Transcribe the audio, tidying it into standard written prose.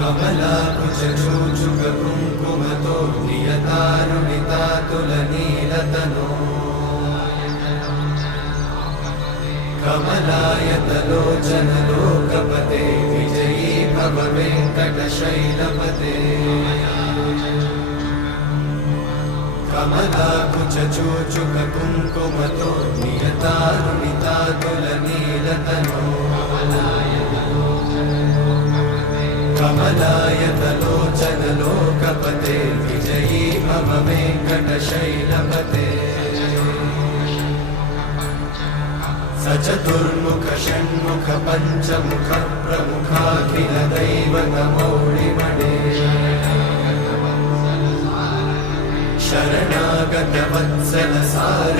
कमलाकुचूचुककुङ्कुमतो नियतारुणितातुलनीलतनो कमलायतलोचनलोकपते विजयी भव वेङ्कटशैलपते कमलाकुचूचुककुङ्कुमतो नियतारुणितातुलनीलतनो कमलायतलोचनलोकपते विजयी भव वेङ्कटशैलपते सचतुर्मुख षण्मुख पञ्चमुख प्रमुखाखिल दैवतमौलिमणे शरणागत वत्सल सार